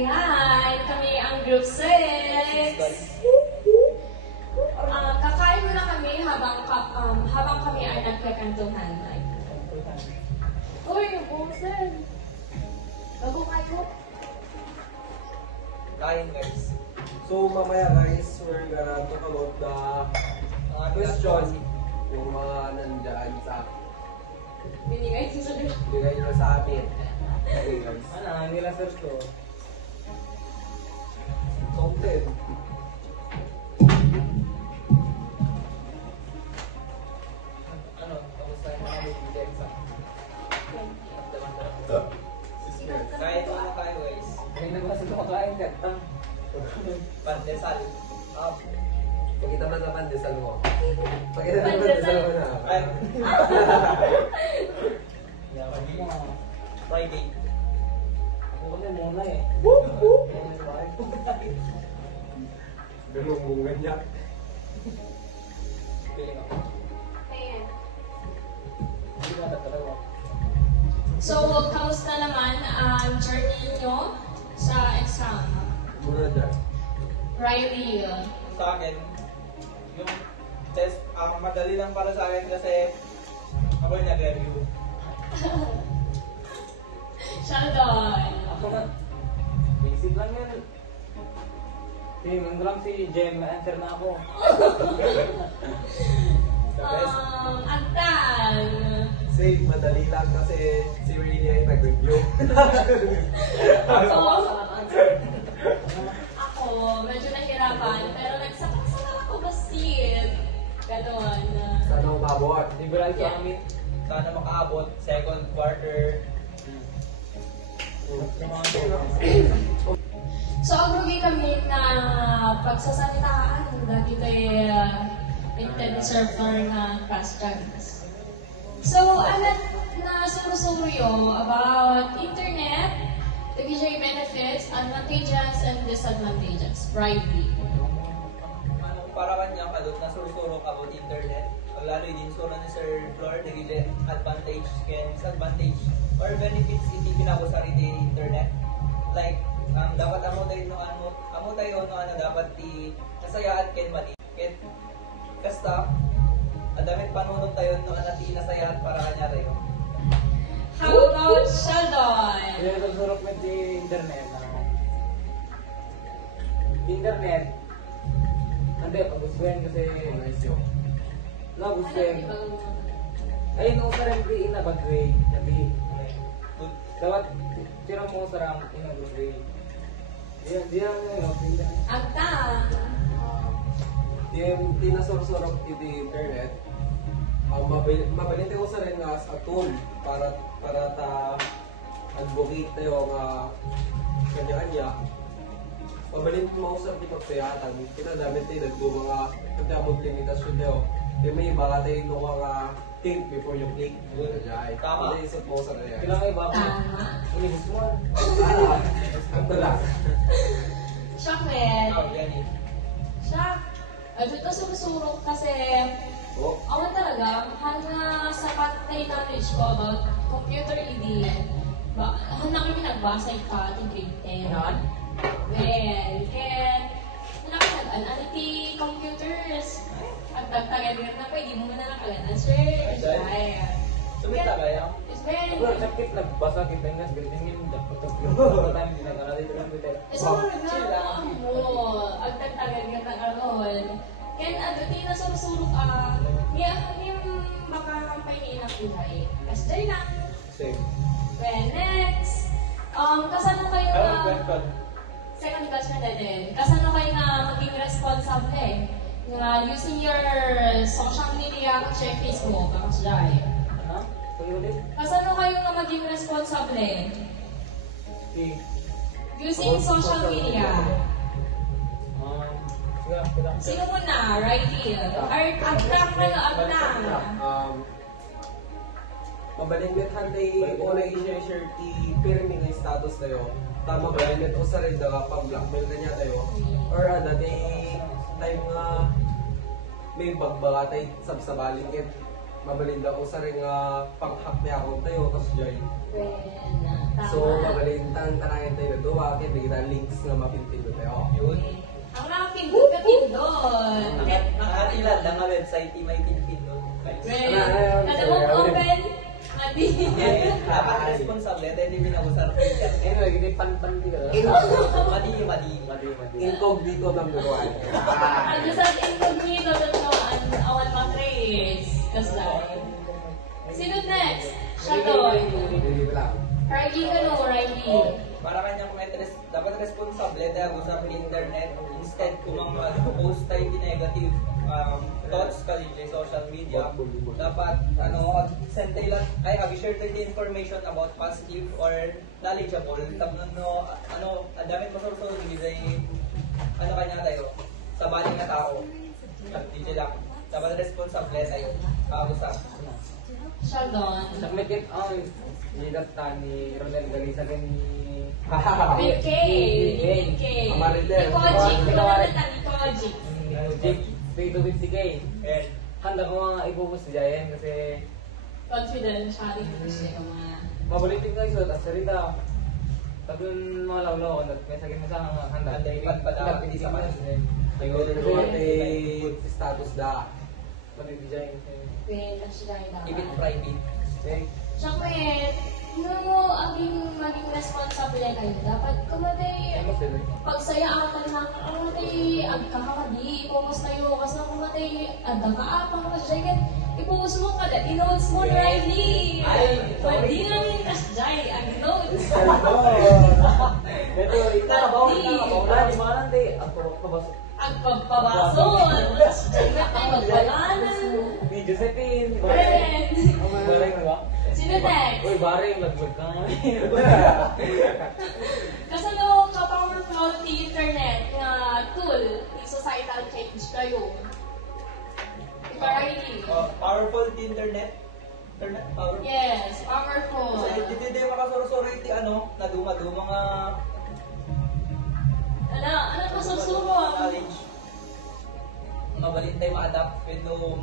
Ayan, kami ang group 6. Kakain muna kami habang kami ay nagkakantuhan. Uy, ubusin. Bago kayo. Kain guys. So mamaya guys, we're gonna talk about the question yung mga nandyan sa Binigay sa bigay nyo sa amin. Okay guys. Ano, nila search ko. Content. Ano, kamusta yung mga meeting sa? Kain muna tayo guys. May nabasa ko makain ka. Pandesal. Pakita mo sa pandesal mo. Pakita mo sa pandesal mo na. Ay. Friday. Ako na muna eh. Ganun bunga niya. Piling ako. Ayan. Hindi ba talaga? So, kamusta naman ang journey nyo sa exam? Muna dyan. Riley. Sa akin, yung test, madali lang para sa akin kasi ako yung nag-review. Sheldon. Ako na. Basic lang yan. Nandun lang si Jem, answer na ako. The best. Agtal. Save, madali lang kasi si Rini ay nag-review. So, ako, medyo nahirapan, pero nagsapak-sapak ako basit. Ganon. Sana umabot. Hindi ko lang sa amin. Sana makaabot, second quarter. So, agree kami na pagsasalitaan, lagi tayo intenser na questions. So, alam na surusuryo about internet, the benefits, advantages, and disadvantages. Friday. Anong para kanya kadot na surusuro about internet? Lalo din suro ni Sir Flor, nagiging advantage and disadvantage or benefits hindi pinakusari di internet. Like, dapat amo tayo no ano dapat di nasayaan ken mati. Ken kasta adamit panunod tayo no anati nasayaan para kanya tayo. How about Sheldon? Kaya ito surok med di internet. Internet. Hindi, pag-uswen kasi nag-uswen. Ay, no, sa rin di inabagray. Nabi. Dapat, tira mo sa ram inabagray. Diyan, Agtal. Di nasursurok di internet. Mabalinte ko sa rin nga sa tool para ta advocate tayo nga kanya-kanya. Mabalinte mo sa di pagpayatan. Kita damit tayo nagduwa nga nagdamot limitasyon tayo. Di may iba ka tayo nung mga think before you click. Tama. Hindi isip mo sa rin. Kailangan iba ako. Tama. Inibis mo. Ito lang. Shockman. Yan eh. Shock. Ito surusurok kasi Oh. ako talaga, hanga sapat na knowledge ko about computer ED. Hanga kami nagbasa ka ng grade 10. Ano? Well, kaya nag-anality computers. At nagtagal rin na pwede mo na nakaganan, sir. Sumita ba yan? It's very Pero sakit nagbasa kita nga ganyan yung dapat yung time dinagana dito lang dito. siguro na mo, ang tagtagal nga nag-aron. Kaya di na surusurok yung makakampay ni inang buhay. Kasi lang. Same. Well, next. Kasano kayo Ay, na... welcome. Second question na din. Kasano kayo na maging responsable na using your social media, check Facebook, kasi dahil. Ha? Pwede ulit? Kasano kayo na maging responsable using social media? Sino muna? Right here. Agtang na agtang. Mabalingit hantay una i-share ti pirmi nga status tayo. Tama balingit o sa rin daga pang-blackmail na niya tayo. Or ano, time nga may bagbagatay sa balingit. Mabalinda ko sa rin nga pang-hack niya ako tayo. Kasi dyan. Well, Tama. So, mabalintan tanayan tayo na duwa, kaya kita links nga mapinpindot tayo. Yun. Ang mga pindot ka pindot. Nakatilan lang nga website, may pinpindot. Well, kada mo open, madi. Dapat responsable, hindi binabusar ko yan. Anyway, gini pan-pan di ka. Madi. Incognito ng duwa. Ano sa incognito na ang awan matrace. Kasi sino next? Shadoy. Hindi ko lang. Riley ka no, Riley. Para kanyang dapat responsable tayo sa internet instead kung post tayo di negative thoughts kasi sa social media dapat send tayo lang ay share tayo the information about positive or knowledgeable tapos ang damit masursunod hindi kanya tayo sa baling na tao at DJ lang dapat responsable tayo usap Sheldon. Nakmikit ang ligat ta ni Ronel Galisa kan ni BK. BK. Amarilder. Ikojic. Wala na tani Ikojic. Jake, pay to 50k. and Handa ko nga ipupost si Jayan kasi Confidentiality kasi ka mga. mabalitin ka iso, tas sarita. Tapos mga lawlaw ko, may sagin mo sa handa. Handa, ipadpadaan, hindi sa mas. Ayun, yung status da. Pati si Jayan. Well, siya na. keep it private Siyempre, maging responsable kayo. Dapat kumatay, pagsaya ako na kumatay, agkakamadi, ipopost tayo. Kasi kumatay, agkakaapang ka siya. Ipopost mo ka, i-notes mo, Riley. Pwede lang yung kasjay, ag-notes. Ito, itabaw na, di mga nante. Ako, kabasok. Agpagpabason. Kasjay ka tayo, magpalanan. Ni Josephine. Friend. Baring na ba? Sino next? Uy, baring, nag-vlog ka nga. Kasi ka-powerful the internet na tool, yung societal change kayo. Riley. powerful the internet powerful Yes, powerful. Kasi hindi makasurusuro iti naduma-duma nga Ano masusuro? knowledge. Mabalin tayo ma-adapt pero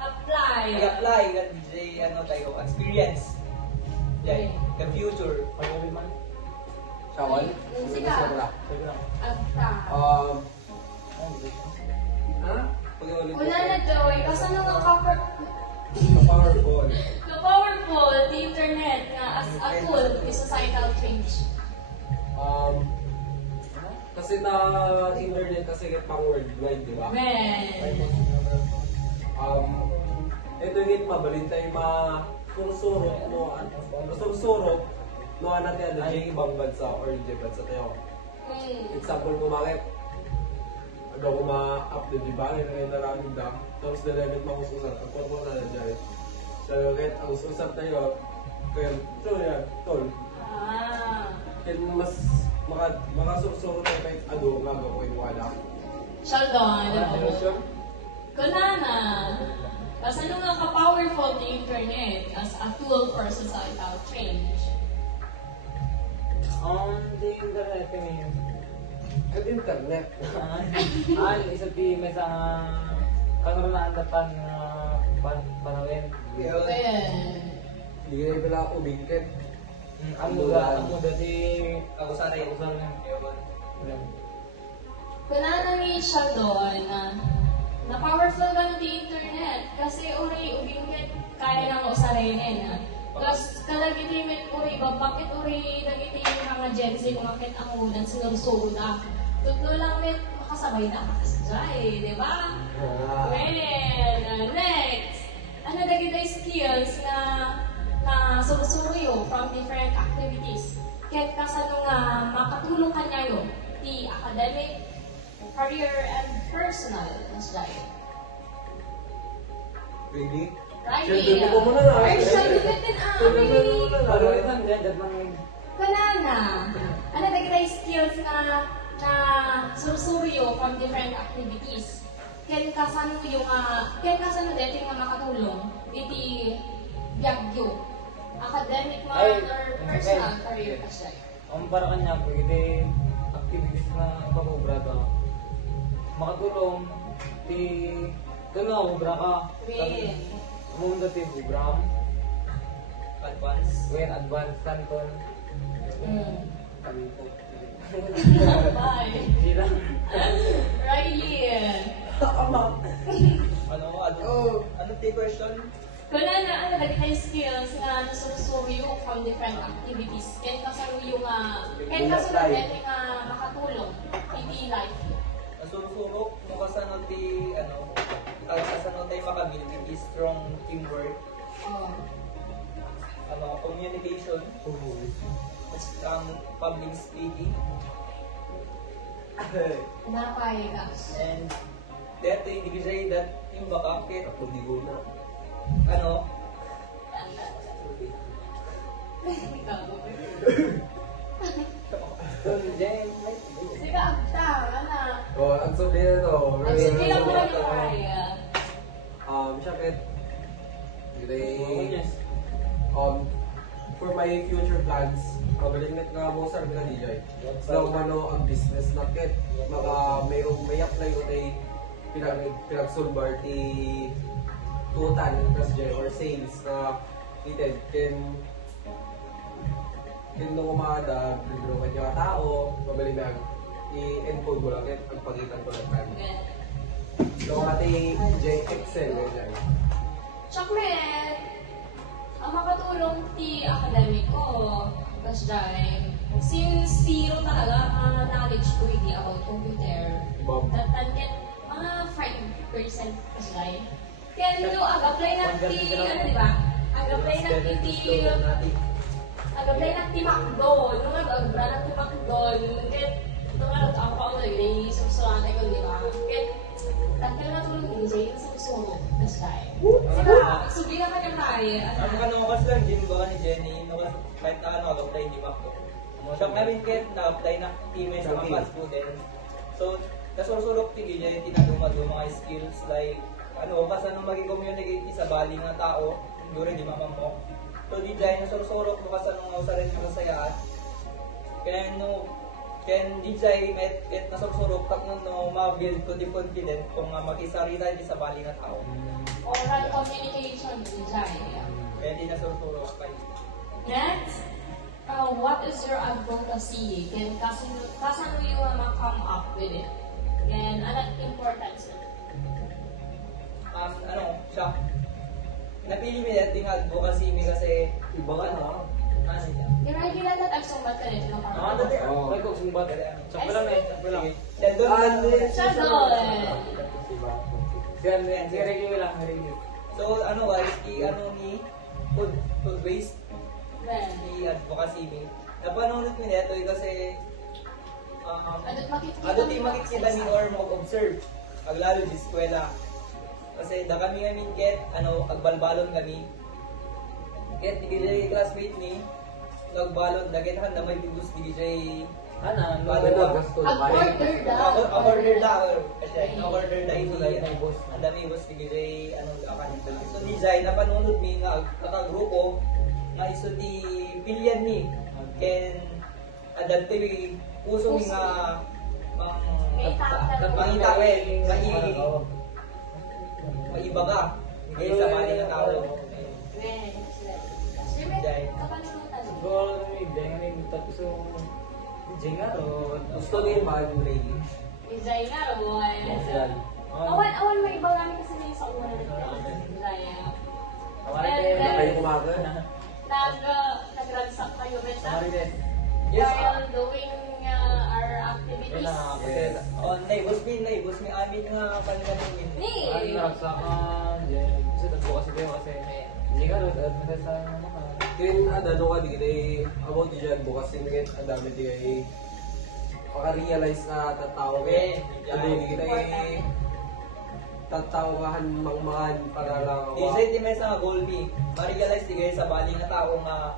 Apply. i-apply ka DJ tayo experience. Yeah, the future. Shawal? Musika. Agta. Wala na Joy, kasi Powerful. ka-powerful the internet na as a tool in societal change. Kasi na internet kasi pang worldwide, di ba? Men. Ito yung mabalintay sursuro natin yung ibang bansa or hindi bansa tayo. Example ko bakit agaw ko ma-upload di ba? Ngayon naraming dam. Tapos nalamit makususap. Ang korpo na dyan. So kahit ang usap tayo, kaya so yan, tol. Kaya mas makasursuro tayo kahit ano nga gawin mo alam. Sheldon. Kunana. Kasi ano nga ka-powerful the internet as a tool for societal change? The internet kami. At internet. Isa ti may sa kanuran dapan panawin. Well, Hindi na pala ubingkit. Ang muda ti Ako sanay. kunana ni Sheldon na powerful ba the internet? Kasi ubingkit kaya nang usarinin. Plus, kalagitimin uri, bakit uri nagitimin mga Gen Z kung bakit ang ulan sinursuda. Tutlo lang makasabay na makasajay, di ba? Well, next. Ano dagitay skills na sursuryo from different activities. Kaya kasano nga makatulong kanya yun, the academic, career, and personal nasdaya. Really? Riley. Sheldon, ko muna na. Ay, Sheldon natin Pagalitan dyan, dyan mang Banana. Ano dagitay skills na sursuryo from different activities. Kaya kasano dito nga makatulong diti biyagyo. Academic man or personal career kasi. para kanya pwede activities na ipapubra ka. Makatulong ti ubra ka. Win. Munda ti program. advance. When advance Canton. Bye. Sila. Riley. Ano, Oh. ano the question? Kung na nagkay skills nga nasusuyo from different activities, kaya kasaluyo nga, kaya kasunod natin nga makatulong hindi life. Nasusurok, makasanod ti, kasanod tayo makabuild ti strong teamwork, Oh. communication, public speaking, Napay ka. and that hindi say that yung bakakit, Ako di ko na. Ikaw. Sige. Sige, agta, ana. Oh, ang sabi na to. Ang sige lang mo lang kaya. Syapit. For my future plans, mabalingat nga mo sa mga DJ. So, ang business na kit, may apply ko tay pinagsulbar ti tutan plus or sales na ited kin nung umada, bibiro ka niya tao, mabalinag i-encode ko lang kit, pagpagitan ko lang kan. So, pati Excel, ganyan. Chocolate! Ang makatulong ti academic ko, kasi dahil, since zero talaga ang knowledge ko hindi about computer, Bob. that get mga 5% kasi dahil. Kaya nyo, ag-apply na ti, di ba? Ag-apply na ti McDo, nung ag-apply na ti McDo, kaya ito nga ako ako nag-ready, susunod ko, di ba? Kaya, dahil natulong din siya sa gusto mo, kasi dahil. Sige, subi naman yung tayo. Ang kanukas lang, din ba ni Jenny, kahit na apply di ba ko. Siya namin kaya na-apply na teammates sa mga student. So, kasursurok tigil niya yung tinadumado mga skills like, kasi anong maging communicate sa bali nga tao, dure di mama mo. So, di dahil nasursurok mo kasi anong sa rin yung masayaan. Kaya di dahil met nasursurok kag no ma-build ko di confident kung makisarita di sa bali nga tao. Oral communication, Jai. Kaya di nasursurok kayo. Next, what is your advocacy? Can kasano you ma-come up with it? And anong importance na? Siya. Napili mi natin nga advocacy mi kasi Iba ka na. siya. Kailangan na tagsumbat ka nito ng dati. Oo. Ay, kung sumbat. Sakto lang eh. Sakto lang. Siya doon. Sige, review lang. Review. So, ni food waste ni advocacy mi. Napanunod mi neto kasi adot makikita mi or mag-observe aglalo di eskwela. Kasi da kami ngamin ket agbalbalon kami. Ket digay classmate ni nagbalon dagit han na may bigos digay Ano? Gasto na Order daw. order da kasi order da ito ay boss. Ang dami boss digay akan. So design na panunod mi nga grupo nga iso di pilyan ni ken adalto puso mi nga mangita maibaga hindi sa bali ng tao. Siguro kami, jangan yung tapos yung jangan o Gusto niyo ba yung ready? Jai nga, Roy. Awan may ibang namin kasi na sa una ng Jai. Kayo kumaga. Nag-ransack kayo rin sa Yes. while doing our activities. Naibos mi amin nga pangalan min. Ni! Kasi tagpo kasi kayo kasi jangan o sa Kin ano ka di about diyan bukas din ang dami di ay maka-realize na tataw di kita tatawahan mangmangan para lang Di sa sa goal mi. Ma-realize di kayo sa bali nga tao nga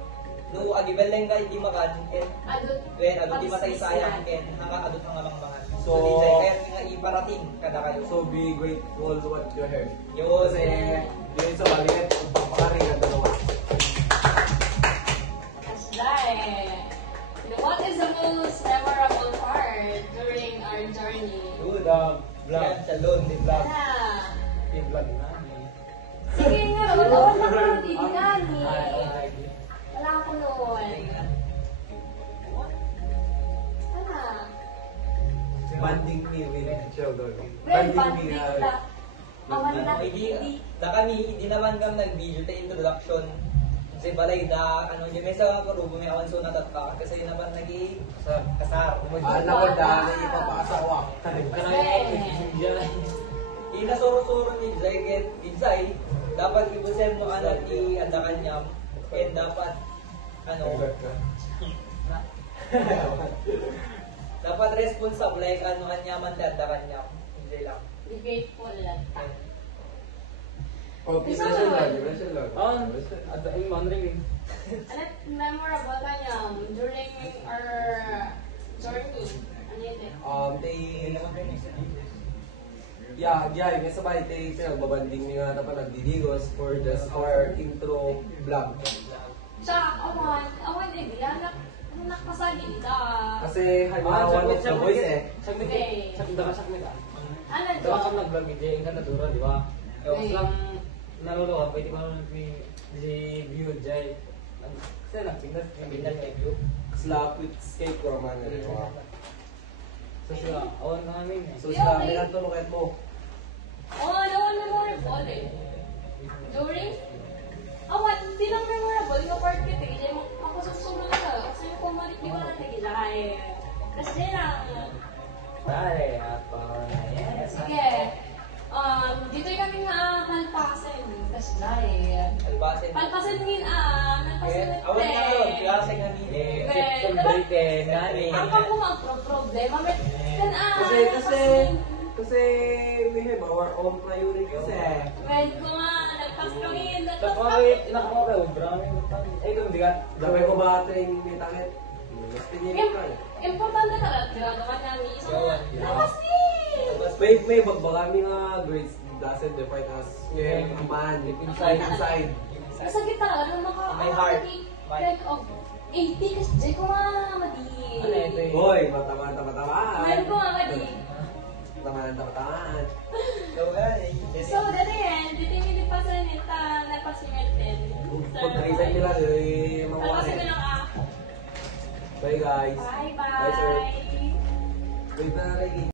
no agibel lang ka hindi makan ken adot di matay sayang ken adot nga mangmangan. So di kaya nga iparating kada kayo. so be grateful to what you have. Yo Kasi yun sa balikat pagpapakari ang dalawa. What is the most memorable part during our journey? Good, vlog sa loan di vlog. Yeah. yung vlog na. Sige nga, wala na dito nga ni. banding me with Sheldon. Well, Banding me. banding la. Awan na, Hindi, da kami, hindi naman kami nag-video ta introduction. Kasi balay da, ano, yung may sa karubo may awan so natatka. Kasi naman kasar. Naman na ipapakasawa. Inasuro-suro ni Jay, Jay, dapat ibusen mo anak ni Andakanyam. And dapat, ano, dapat responsible, like, ano, kanyaman na Andakanyam. Hindi lang. Be grateful lang. Mention lang. At ang manring. Ano, memorable ka niya during our journey? Ano yun eh? May sabay tayo nagbabanding nga na pa nagdidigos for just our intro vlog. Tsaka, awan eh, anak nakasagita. Kasi halimbawa ng The Voice eh. Sakmit eh. Sakmit ah. Ano, Dapat Jo? ka nag-vlog ito yung kanadura, di ba? Tapos lang nalolo ka, pwede ka naman view dyan. Kasi nagpinat may view. Slap with skate ko man. So sila, awan na namin eh. So sila, may natulungan mo. Awan memorable eh. During? Awan, di lang memorable. Yung part kita, hindi mo makasusuro ka. Kasi yung kumalit di ko na tigila eh. Kasi lang, Pare, apa na yan? sige. Dito kami nga malpasan. Kasi dahil. Albasin. Malpasan din malpasan din. Awan nga kayo, klase nga ni. Sunbriken, nani. Ang pag problema, Kasi we have our own priorities eh. when ko nga, nagpas kami, Tapos inako kayo, drama yung kung di ka. Sabi ko ba training ni Takit? Mas pinili ka eh. Importante ka lang, ginagawa namin isang Yeah. labas May magbaga nga grades doesn't define us. We have a man inside. Sa kita talaga, nung May heart. like of 80 kasi di ko nga madi. Ano ito eh? Hoy, matamaan. Meron ko nga madi. Tamaan. So, dati yan, dito yung hindi pa sa nita, napasimetin. Pag-resign nila, mga Napasimetin lang ako. Bye guys. Bye, Bye, sir. bye. Wait na, Reggie.